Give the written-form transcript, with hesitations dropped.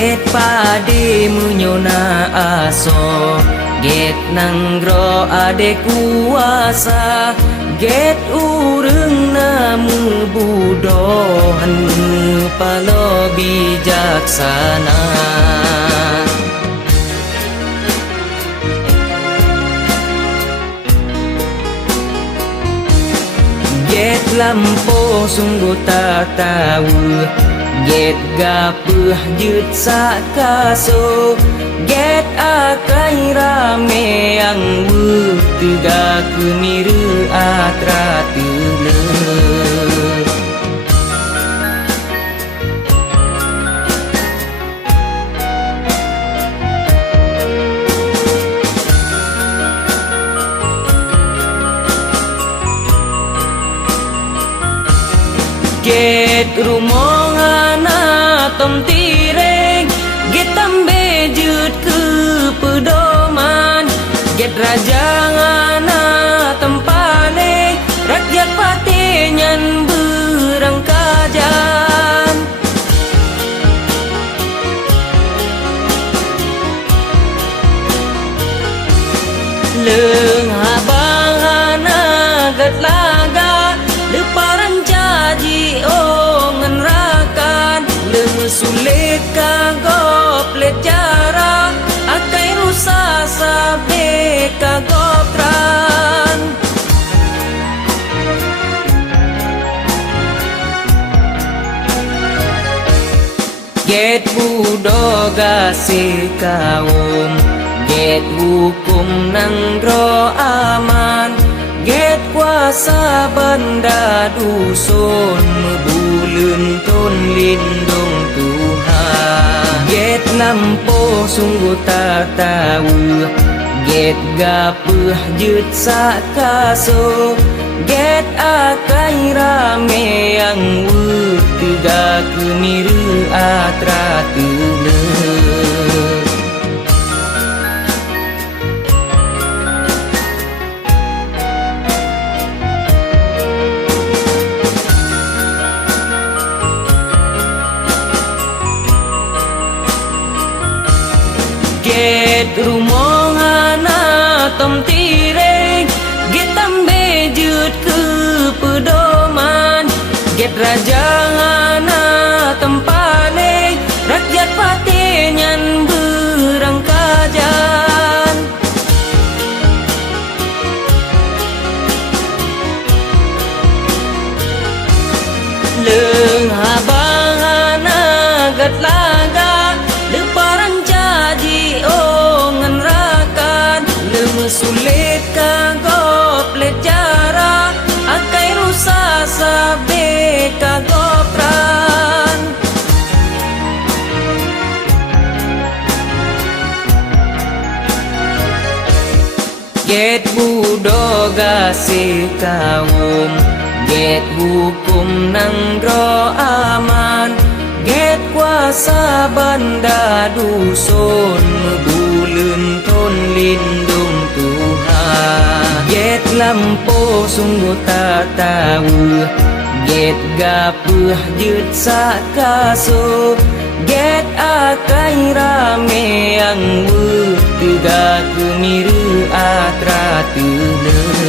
Get pade munyona aso, get nanggro ade kuasa, get ureng namu budohan palo bijaksana. Get lampo sungguh tak tahu, get gapuh jut sakaso, get akai rame yang wu tiga kemiru atra tule. Get rumongana tom tireng, get tambe jut ke pedoman, get rajangana tempane, rakyat patenyan berang kajan. Leng habangana gat laga, leparan caji ongen rakan, leng sulit kagoplet jara, akai rusa sabe kagopran. Get budoga si kaum, get hukum nanggro aman, get kuasa benda dusun, bulun tun lindung Tuhan. Get lampo sungguh tak tahu, get gapuh jut sakaso, get akai rame yang wu tiga kemiru atra tule. Get rumongana tom tireng, get tambe jut ke pedoman, get rajangana tempane, rakyat patenyan berang kajan. Leng habangana gat laga, leparan caji ongen rakan, lem sulit kagoplet jara, akai rusa sabe kagopran. Get budoga si kaum, get hukum nanggro aman, get kuasa benda dusun, bulun tun lindung Tuhan. Get lampo sungguh tak tahu, get gapuh jut sakaso, get akai rame yang wu tiga kemiru atra tule.